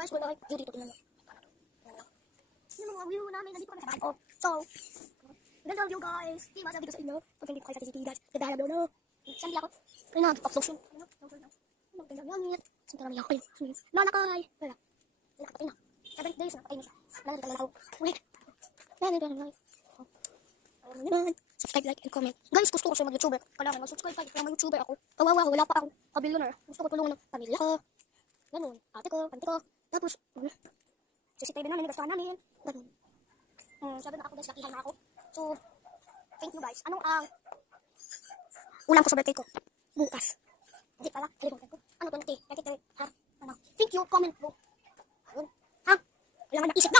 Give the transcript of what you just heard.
Guys, wala kayo dito, tingnan mo. Yung mga view namin, nandito kami sa bahay ko. So, ganda view guys. Di ba sabi ko sa inyo, pag nandito kayo sa CCTV guys, ganda view no. Saan ako? Kaya na, upload yun. Ano, ganda gamit. Saan kami ako yun? Lalakay. Wala. Nakapatay na. 7 days na, patay na siya. Wala na ako. Uy. Ayun naman. Subscribe, like, and comment. Guys, gusto ko siya mag-YouTuber. Kailangan mag-subscribe kayo. Kaya mag-YouTuber ako. Kawawa, wala pa ako. Ka-billionaire. Gusto ko tulungan ng pamilya ko. Ganun. Ate ko, panty ko. Tapos, CCTV namin, gastuhan namin. Ganun. Sabi na ako guys, lakihan na ako. So, thank you guys. Anong ulam ko sa birthday ko? Bukas. Hindi pala, kalimutan ko. Ano, 23, ha? Ano? Thank you, comment mo. Ayun. Ha? Kailangan mag-isip na.